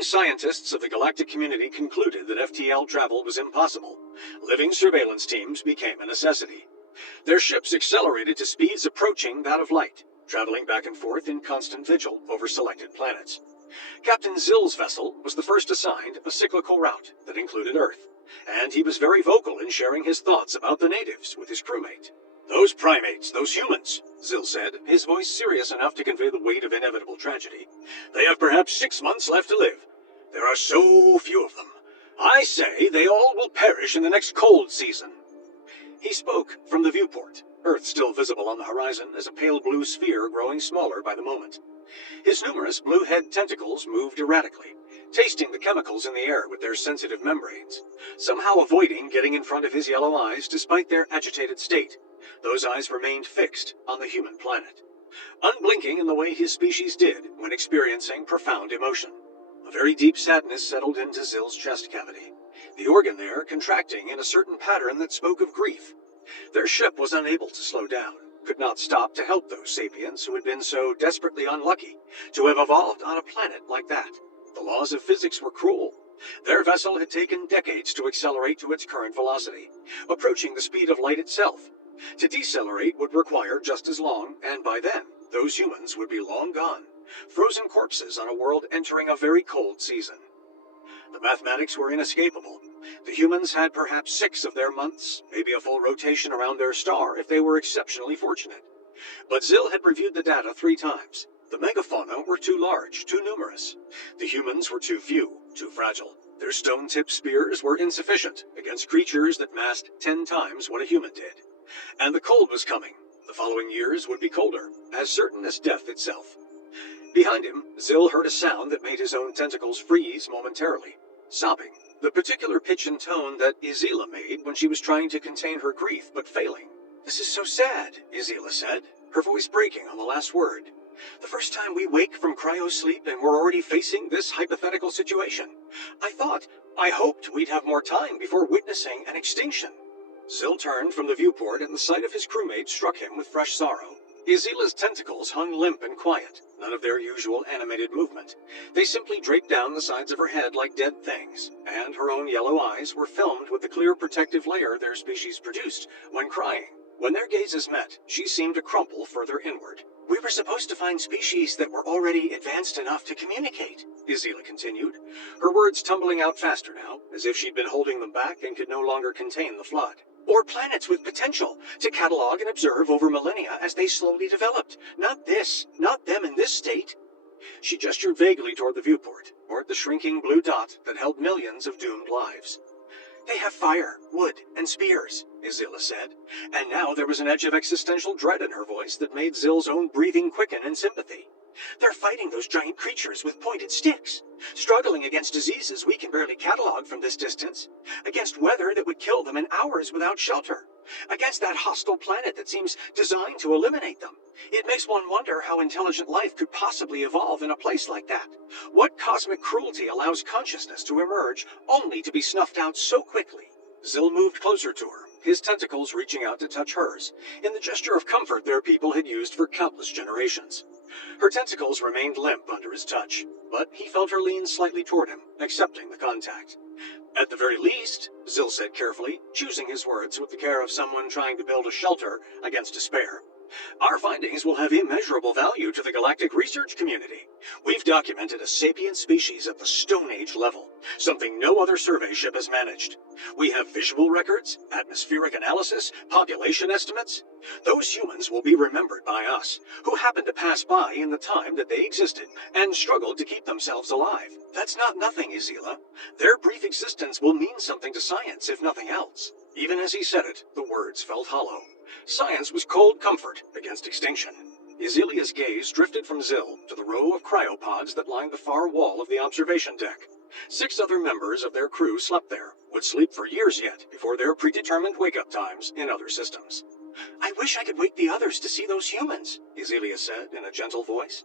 Leading scientists of the galactic community concluded that FTL travel was impossible. Living surveillance teams became a necessity. Their ships accelerated to speeds approaching that of light, traveling back and forth in constant vigil over selected planets. Captain Zill's vessel was the first assigned a cyclical route that included Earth, and he was very vocal in sharing his thoughts about the natives with his crewmate. "Those primates, those humans," Zill said, his voice serious enough to convey the weight of inevitable tragedy. "They have perhaps 6 months left to live. There are so few of them. I say they all will perish in the next cold season." He spoke from the viewport, Earth still visible on the horizon as a pale blue sphere growing smaller by the moment. His numerous blue head tentacles moved erratically, tasting the chemicals in the air with their sensitive membranes, somehow avoiding getting in front of his yellow eyes despite their agitated state. Those eyes remained fixed on the human planet, unblinking in the way his species did when experiencing profound emotion. A very deep sadness settled into Zill's chest cavity, the organ there contracting in a certain pattern that spoke of grief. Their ship was unable to slow down, could not stop to help those sapiens who had been so desperately unlucky to have evolved on a planet like that. The laws of physics were cruel. Their vessel had taken decades to accelerate to its current velocity, approaching the speed of light itself. To decelerate would require just as long, and by then, those humans would be long gone, frozen corpses on a world entering a very cold season. The mathematics were inescapable. The humans had perhaps 6 of their months, maybe a full rotation around their star if they were exceptionally fortunate. But Zill had reviewed the data 3 times. The megafauna were too large, too numerous. The humans were too few, too fragile. Their stone-tipped spears were insufficient against creatures that massed 10 times what a human did. And the cold was coming. The following years would be colder, as certain as death itself. Behind him, Zill heard a sound that made his own tentacles freeze momentarily. Sobbing. The particular pitch and tone that Izila made when she was trying to contain her grief, but failing. "This is so sad," Izila said, her voice breaking on the last word. "The first time we wake from cryo sleep and we're already facing this hypothetical situation. I hoped we'd have more time before witnessing an extinction." Zill turned from the viewport and the sight of his crewmate struck him with fresh sorrow. Izila's tentacles hung limp and quiet, none of their usual animated movement. They simply draped down the sides of her head like dead things, and her own yellow eyes were filmed with the clear protective layer their species produced when crying. When their gazes met, she seemed to crumple further inward. "We were supposed to find species that were already advanced enough to communicate," Izila continued, her words tumbling out faster now, as if she'd been holding them back and could no longer contain the flood. "Or planets with potential to catalog and observe over millennia as they slowly developed. Not them in this state." She gestured vaguely toward the viewport, toward the shrinking blue dot that held millions of doomed lives. "They have fire, wood, and spears," Izila said, and now there was an edge of existential dread in her voice that made Zill's own breathing quicken in sympathy. "They're fighting those giant creatures with pointed sticks, struggling against diseases we can barely catalog from this distance, against weather that would kill them in hours without shelter, against that hostile planet that seems designed to eliminate them. It makes one wonder how intelligent life could possibly evolve in a place like that. What cosmic cruelty allows consciousness to emerge only to be snuffed out so quickly?" Zill moved closer to her, his tentacles reaching out to touch hers, in the gesture of comfort their people had used for countless generations. Her tentacles remained limp under his touch, but he felt her lean slightly toward him, accepting the contact. "At the very least," Zill said carefully, choosing his words with the care of someone trying to build a shelter against despair, "our findings will have immeasurable value to the galactic research community. We've documented a sapient species at the Stone Age level, something no other survey ship has managed. We have visual records, atmospheric analysis, population estimates. Those humans will be remembered by us, who happened to pass by in the time that they existed and struggled to keep themselves alive. That's not nothing, Izila. Their brief existence will mean something to science, if nothing else." Even as he said it, the words felt hollow. Science was cold comfort against extinction. Izilia's gaze drifted from Zill to the row of cryopods that lined the far wall of the observation deck. 6 other members of their crew slept there, would sleep for years yet before their predetermined wake-up times in other systems. "I wish I could wake the others to see those humans," Izila said in a gentle voice.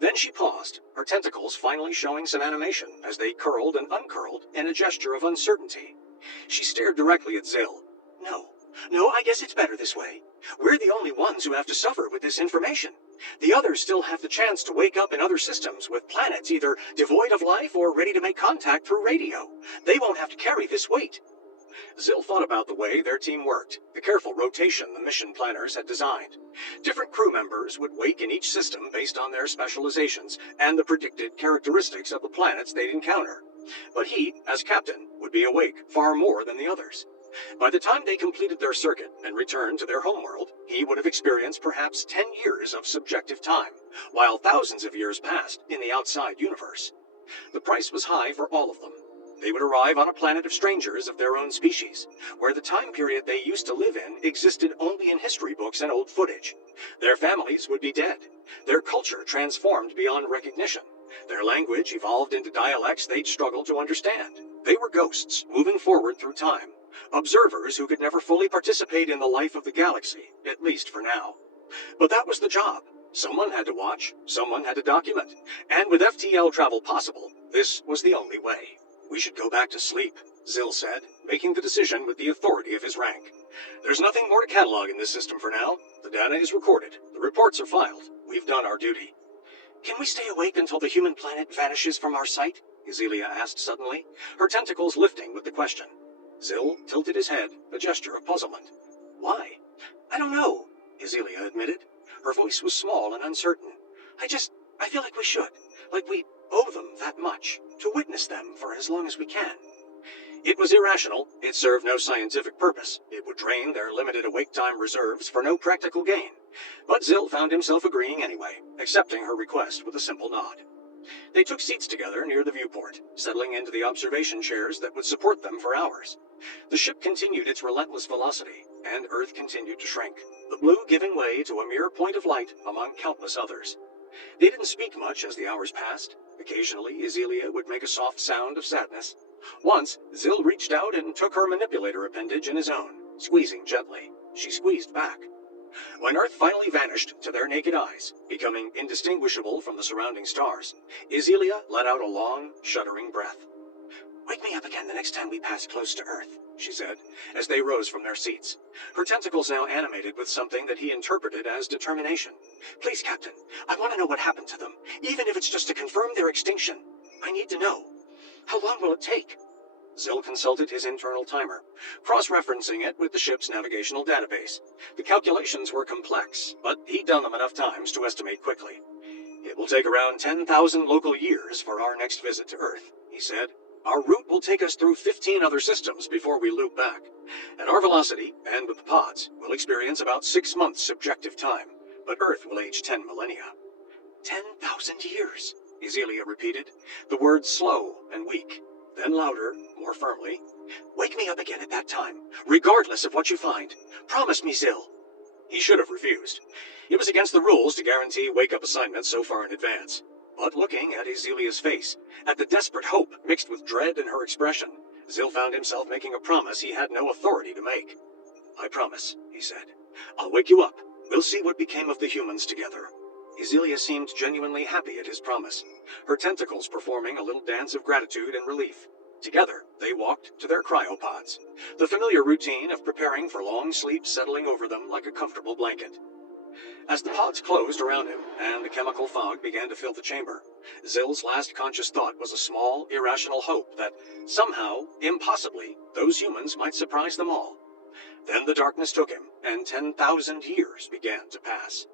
Then she paused, her tentacles finally showing some animation as they curled and uncurled in a gesture of uncertainty. She stared directly at Zill. "No, No, I guess it's better this way. We're the only ones who have to suffer with this information. The others still have the chance to wake up in other systems with planets either devoid of life or ready to make contact through radio. They won't have to carry this weight. Zil thought about the way their team worked, the careful rotation the mission planners had designed. Different crew members would wake in each system based on their specializations and the predicted characteristics of the planets they'd encounter. But he, as captain, would be awake far more than the others. By the time they completed their circuit and returned to their homeworld, he would have experienced perhaps 10 years of subjective time, while thousands of years passed in the outside universe. The price was high for all of them. They would arrive on a planet of strangers of their own species, where the time period they used to live in existed only in history books and old footage. Their families would be dead, their culture transformed beyond recognition, their language evolved into dialects they'd struggle to understand. They were ghosts moving forward through time, observers who could never fully participate in the life of the galaxy, at least for now. But that was the job. Someone had to watch, someone had to document, and with FTL travel possible, this was the only way. We should go back to sleep, Zil said, making the decision with the authority of his rank. There's nothing more to catalog in this system for now. The data is recorded, the reports are filed. We've done our duty. Can we stay awake until the human planet vanishes from our sight? Izila asked suddenly, her tentacles lifting with the question. Zil tilted his head, a gesture of puzzlement. Why? I don't know, Izila admitted. Her voice was small and uncertain. I feel like we should. Like we owe them that much, to witness them for as long as we can. It was irrational. It served no scientific purpose. It would drain their limited awake time reserves for no practical gain. But Zil found himself agreeing anyway, accepting her request with a simple nod. They took seats together near the viewport, settling into the observation chairs that would support them for hours. The ship continued its relentless velocity, and Earth continued to shrink, the blue giving way to a mere point of light among countless others. They didn't speak much as the hours passed. Occasionally, Izila would make a soft sound of sadness. Once, Zil reached out and took her manipulator appendage in his own, squeezing gently. She squeezed back. When Earth finally vanished to their naked eyes, becoming indistinguishable from the surrounding stars, Izila let out a long, shuddering breath. Wake me up again the next time we pass close to Earth, she said, as they rose from their seats, her tentacles now animated with something that he interpreted as determination. Please, Captain, I want to know what happened to them, even if it's just to confirm their extinction. I need to know. How long will it take? Zil consulted his internal timer, cross-referencing it with the ship's navigational database. The calculations were complex, but he'd done them enough times to estimate quickly. It will take around 10,000 local years for our next visit to Earth, he said. Our route will take us through 15 other systems before we loop back. At our velocity, and with the pods, we'll experience about 6 months subjective time, but Earth will age 10 millennia. 10,000 years, Izila repeated, the words slow and weak. Then louder, more firmly. Wake me up again at that time, regardless of what you find. Promise me, Zil. He should have refused. It was against the rules to guarantee wake-up assignments so far in advance. But looking at Izilia's face, at the desperate hope mixed with dread in her expression, Zil found himself making a promise he had no authority to make. I promise, he said. I'll wake you up. We'll see what became of the humans together. Izila seemed genuinely happy at his promise, her tentacles performing a little dance of gratitude and relief. Together, they walked to their cryopods, the familiar routine of preparing for long sleep settling over them like a comfortable blanket. As the pods closed around him and the chemical fog began to fill the chamber, Zil's last conscious thought was a small, irrational hope that, somehow, impossibly, those humans might surprise them all. Then the darkness took him, and 10,000 years began to pass.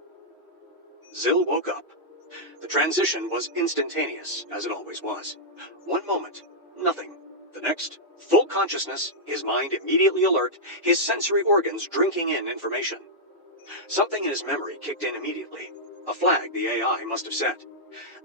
Zil woke up. The transition was instantaneous, as it always was. One moment, nothing. The next, full consciousness, his mind immediately alert, his sensory organs drinking in information. Something in his memory kicked in immediately. A flag the AI must have set.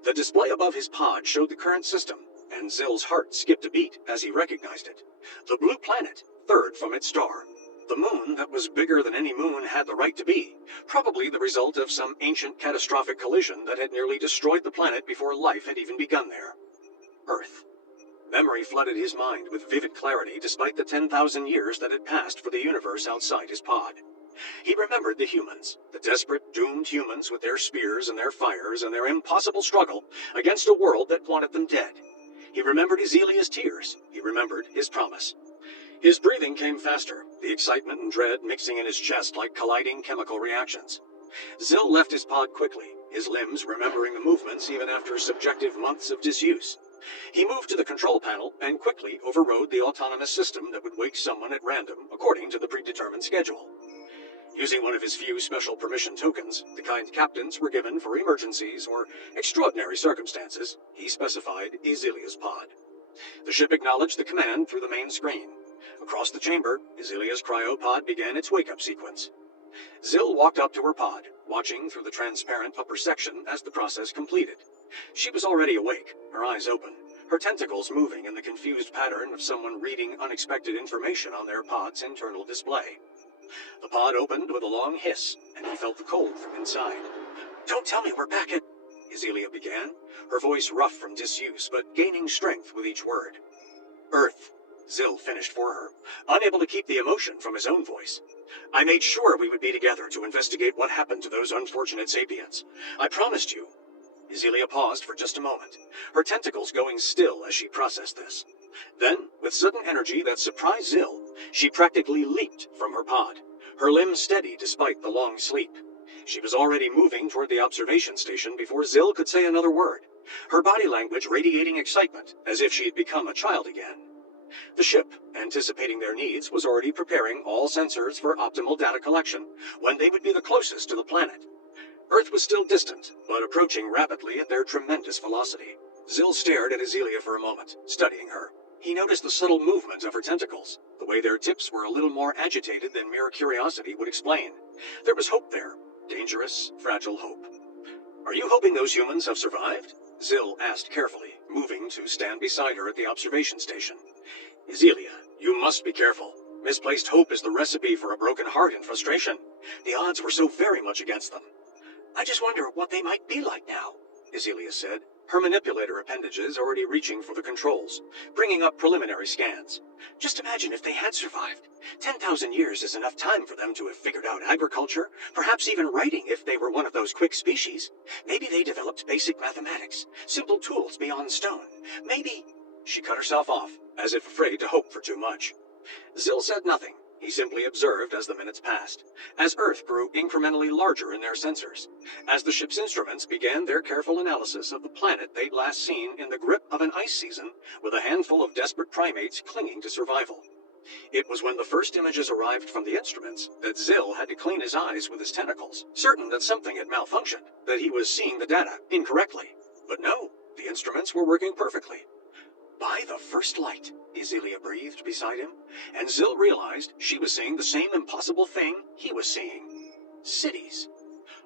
The display above his pod showed the current system, and Zil's heart skipped a beat as he recognized it. The blue planet, third from its star. The moon that was bigger than any moon had the right to be, probably the result of some ancient catastrophic collision that had nearly destroyed the planet before life had even begun there. Earth. Memory flooded his mind with vivid clarity despite the 10,000 years that had passed for the universe outside his pod. He remembered the humans, the desperate, doomed humans with their spears and their fires and their impossible struggle against a world that wanted them dead. He remembered Izilia's tears. He remembered his promise. His breathing came faster, the excitement and dread mixing in his chest like colliding chemical reactions. Zil left his pod quickly, his limbs remembering the movements even after subjective months of disuse. He moved to the control panel and quickly overrode the autonomous system that would wake someone at random according to the predetermined schedule. Using one of his few special permission tokens, the kind captains were given for emergencies or extraordinary circumstances, he specified Izilia's pod. The ship acknowledged the command through the main screen. Across the chamber, Izilia's cryopod began its wake-up sequence. Zil walked up to her pod, watching through the transparent upper section as the process completed. She was already awake, her eyes open, her tentacles moving in the confused pattern of someone reading unexpected information on their pod's internal display. The pod opened with a long hiss, and he felt the cold from inside. "Don't tell me we're back at—" Izila began, her voice rough from disuse, but gaining strength with each word. "Earth," Zil finished for her, unable to keep the emotion from his own voice. "I made sure we would be together to investigate what happened to those unfortunate sapiens. I promised you." Izila paused for just a moment, her tentacles going still as she processed this. Then, with sudden energy that surprised Zil, she practically leaped from her pod, her limbs steady despite the long sleep. She was already moving toward the observation station before Zil could say another word, her body language radiating excitement, as if she had become a child again. The ship, anticipating their needs, was already preparing all sensors for optimal data collection when they would be the closest to the planet. Earth was still distant, but approaching rapidly at their tremendous velocity. Zil stared at Izila for a moment, studying her. He noticed the subtle movement of her tentacles, the way their tips were a little more agitated than mere curiosity would explain. There was hope there, dangerous, fragile hope. "Are you hoping those humans have survived?" Zil asked carefully, moving to stand beside her at the observation station. "Izila, you must be careful. Misplaced hope is the recipe for a broken heart and frustration. The odds were so very much against them." "I just wonder what they might be like now," Izila said, her manipulator appendages already reaching for the controls, bringing up preliminary scans. "Just imagine if they had survived. 10,000 years is enough time for them to have figured out agriculture, perhaps even writing if they were one of those quick species. Maybe they developed basic mathematics, simple tools beyond stone. Maybe—" She cut herself off, as if afraid to hope for too much. Zil said nothing. He simply observed as the minutes passed, as Earth grew incrementally larger in their sensors, as the ship's instruments began their careful analysis of the planet they'd last seen in the grip of an ice season, with a handful of desperate primates clinging to survival. It was when the first images arrived from the instruments that Zil had to clean his eyes with his tentacles, certain that something had malfunctioned, that he was seeing the data incorrectly. But no, the instruments were working perfectly. "By the first light," Izila breathed beside him, and Zil realized she was seeing the same impossible thing he was seeing. Cities.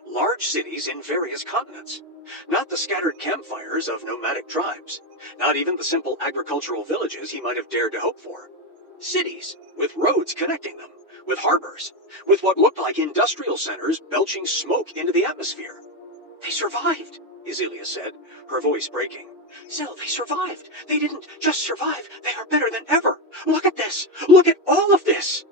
Large cities in various continents. Not the scattered campfires of nomadic tribes. Not even the simple agricultural villages he might have dared to hope for. Cities, with roads connecting them, with harbors, with what looked like industrial centers belching smoke into the atmosphere. "They survived," Izila said, her voice breaking. "Zil, they survived. They didn't just survive. They are better than ever. Look at this. Look at all of this."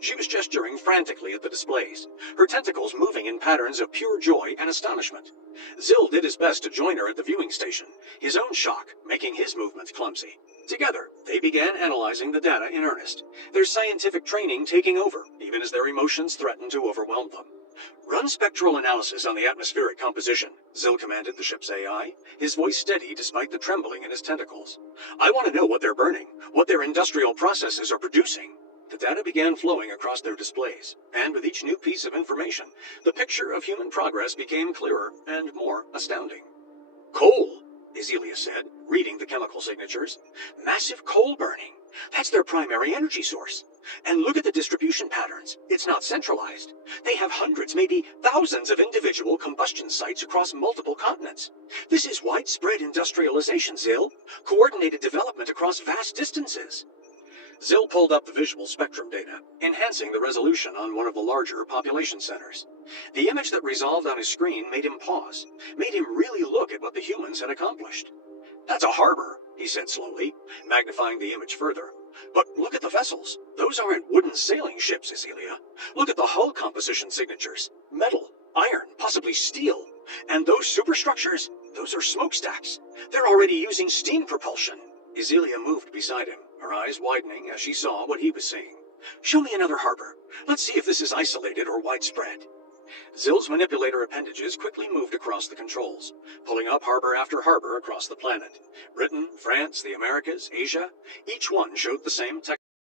She was gesturing frantically at the displays, her tentacles moving in patterns of pure joy and astonishment. Zil did his best to join her at the viewing station, his own shock making his movements clumsy. Together, they began analyzing the data in earnest, their scientific training taking over, even as their emotions threatened to overwhelm them. "Run spectral analysis on the atmospheric composition," Zil commanded the ship's AI, his voice steady despite the trembling in his tentacles. "I want to know what they're burning, what their industrial processes are producing." The data began flowing across their displays, and with each new piece of information, the picture of human progress became clearer and more astounding. "Coal," Izila said, reading the chemical signatures. "Massive coal burning. That's their primary energy source. And look at the distribution patterns. It's not centralized. They have hundreds, maybe thousands of individual combustion sites across multiple continents. This is widespread industrialization, Zil. Coordinated development across vast distances." Zil pulled up the visual spectrum data, enhancing the resolution on one of the larger population centers. The image that resolved on his screen made him pause, made him really look at what the humans had accomplished. "That's a harbor," he said slowly, magnifying the image further. "But look at the vessels. Those aren't wooden sailing ships, Izila. Look at the hull composition signatures. Metal, iron, possibly steel. And those superstructures, those are smokestacks. They're already using steam propulsion." Izila moved beside him, her eyes widening as she saw what he was seeing. Show me another harbor. Let's see if this is isolated or widespread. Zill's manipulator appendages quickly moved across the controls, pulling up harbor after harbor across the planet. Britain, France, the Americas, Asia, each one showed the same